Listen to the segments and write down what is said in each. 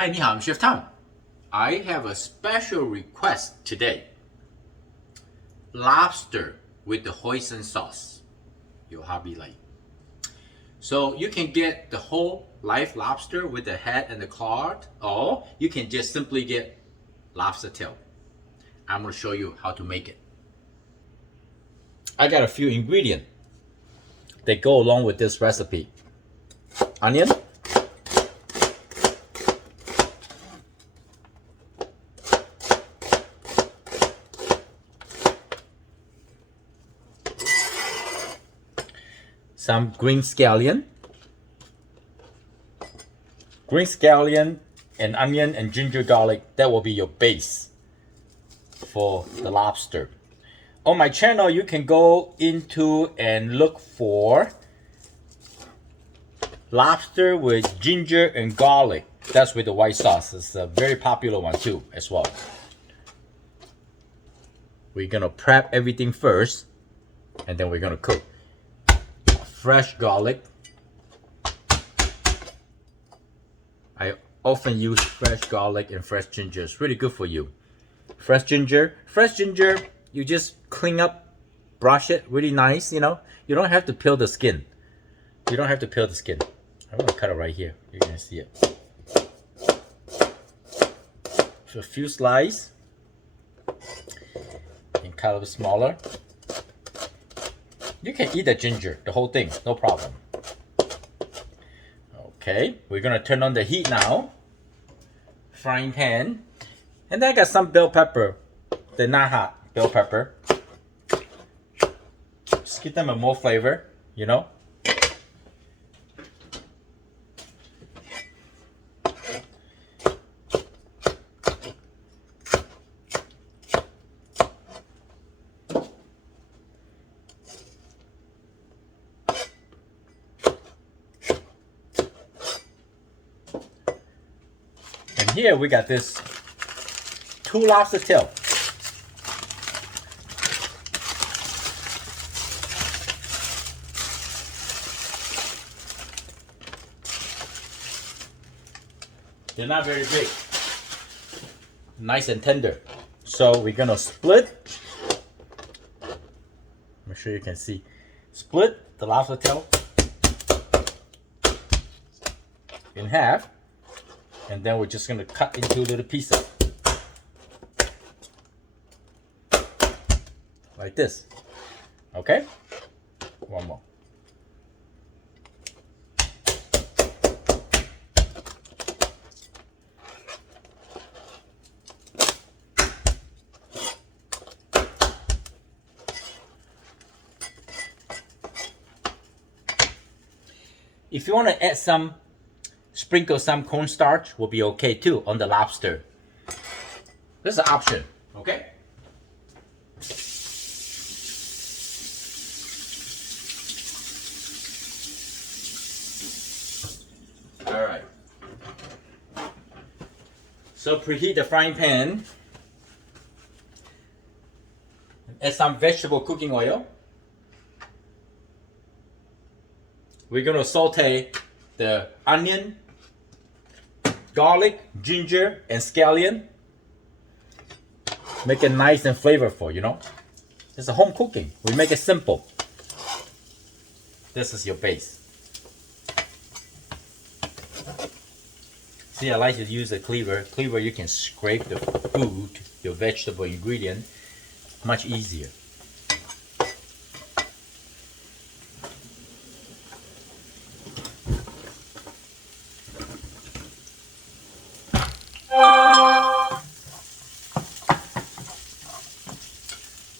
Hi, 你好, I'm Chef Tom. I have a special request today. Lobster with the hoisin sauce. Your hobby like. So you can get the whole live lobster with the head and the claw, or you can just simply get lobster tail. I'm going to show you how to make it. I got a few ingredients that go along with this recipe. Onion, some green scallion, and onion and ginger garlic. That will be your base for the lobster. On my channel, you can go into and look for lobster with ginger and garlic. That's with the white sauce. It's a very popular one too as well. We're gonna prep everything first, and then we're gonna cook. Fresh garlic. I often use fresh garlic and fresh ginger. It's really good for you. Fresh ginger, you just clean up, brush it really nice, you know. You don't have to peel the skin. I'm gonna cut it right here. You're gonna see it. So a few slices and cut a little smaller. You can eat the ginger, the whole thing, no problem. Okay, we're gonna turn on the heat now. Frying pan. And then I got some bell pepper. They're not hot, bell pepper. Just give them a more flavor, you know. And here we got this 2 lobster tail. They're not very big. Nice and tender. So we're gonna split. I'm sure you can see. Split the lobster tail in half. And then we're just gonna cut into little pieces. Like this. Okay? One more. If you want to add some, sprinkle some cornstarch, will be okay too on the lobster. This is an option, okay? All right. So preheat the frying pan. Add some vegetable cooking oil. We're gonna saute the onion, garlic, ginger, and scallion. Make it nice and flavorful, you know. It's a home cooking. We make it simple. This is your base. See, I like to use a cleaver. Cleaver, you can scrape the food, your vegetable ingredient, much easier.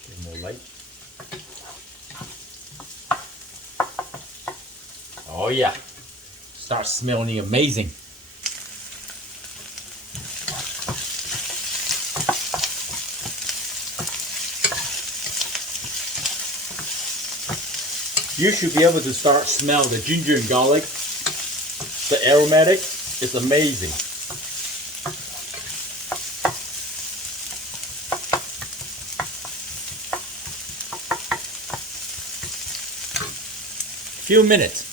Get more light. Oh yeah, starts smelling amazing. You should be able to start smell the ginger and garlic. The aromatic is amazing. Few minutes.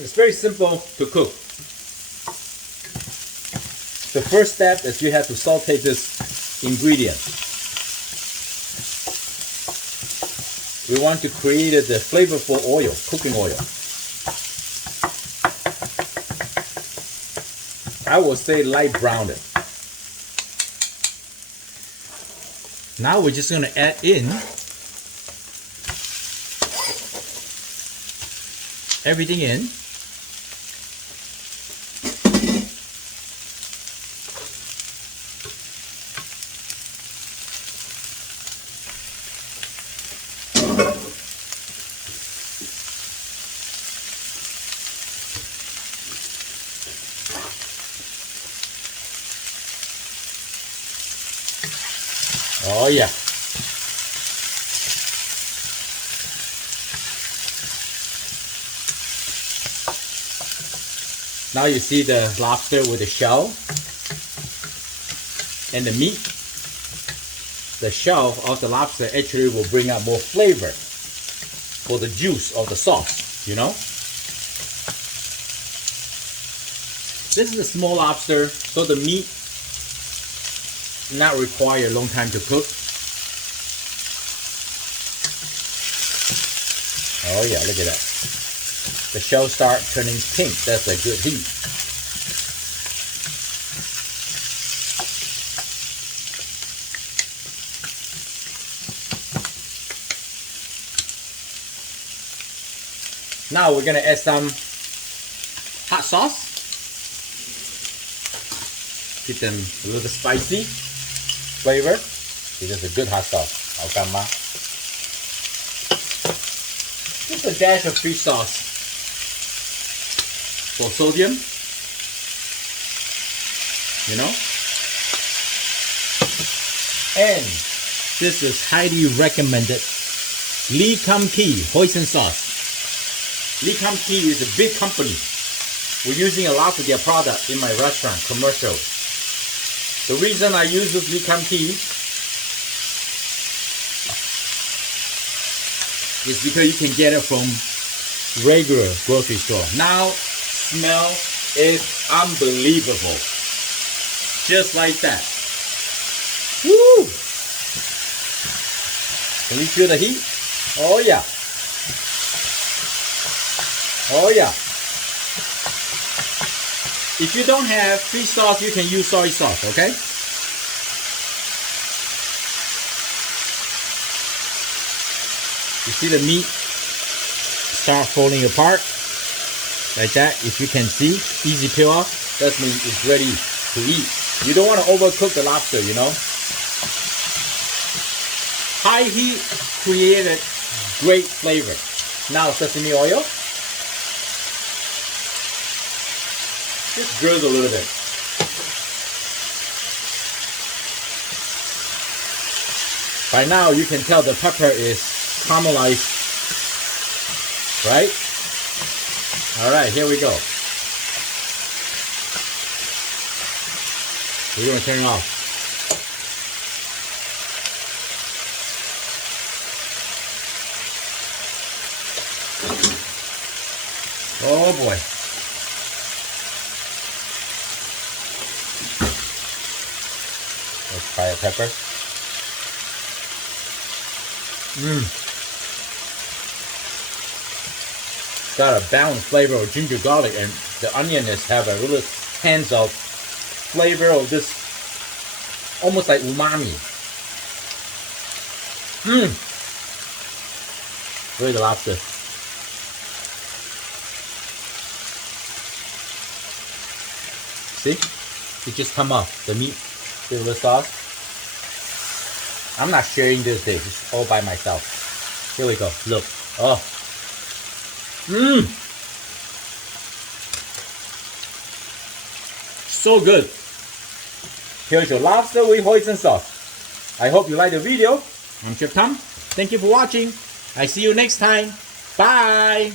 It's very simple to cook. The first step is you have to saute this ingredient. We want to create the flavorful oil, cooking oil. I will say light brown it. Now we're just going to add in everything in. Oh yeah. Now you see the lobster with the shell and the meat. The shell of the lobster actually will bring out more flavor for the juice of the sauce, you know? This is a small lobster, so the meat not require a long time to cook. Oh yeah, look at that. The shell start turning pink. That's a good heat. Now we're gonna add some hot sauce. Keep them a little bit spicy flavor. This is a good hot sauce. Just a dash of fish sauce for sodium, you know. And this is highly recommended Lee Kum Kee Hoisin Sauce. Lee Kum Kee is a big company. We're using a lot of their product in my restaurant commercial. The reason I use this Lee Kum Kee is because you can get it from regular grocery store. Now, smell is unbelievable. Just like that. Woo! Can you feel the heat? Oh yeah. Oh yeah. If you don't have fish sauce, you can use soy sauce, okay? You see the meat start falling apart like that. If you can see, easy peel off. That means it's ready to eat. You don't want to overcook the lobster, you know. High heat created great flavor. Now sesame oil. Just drizzle a little bit. By now you can tell the pepper is caramelized, right? All right, here we go. We're gonna turn it off. Oh boy. Let's try a pepper. Got a balanced flavor of ginger garlic, and the onions have a really hands of flavor of this, almost like umami. Look at the lobster. See? It just come off the meat with the sauce. I'm not sharing this dish, it's all by myself. Here we go. Look. Oh. So good. Here's your lobster with hoisin sauce. I hope you like the video. I'm Chef Tom. Thank you for watching. I see you next time. Bye.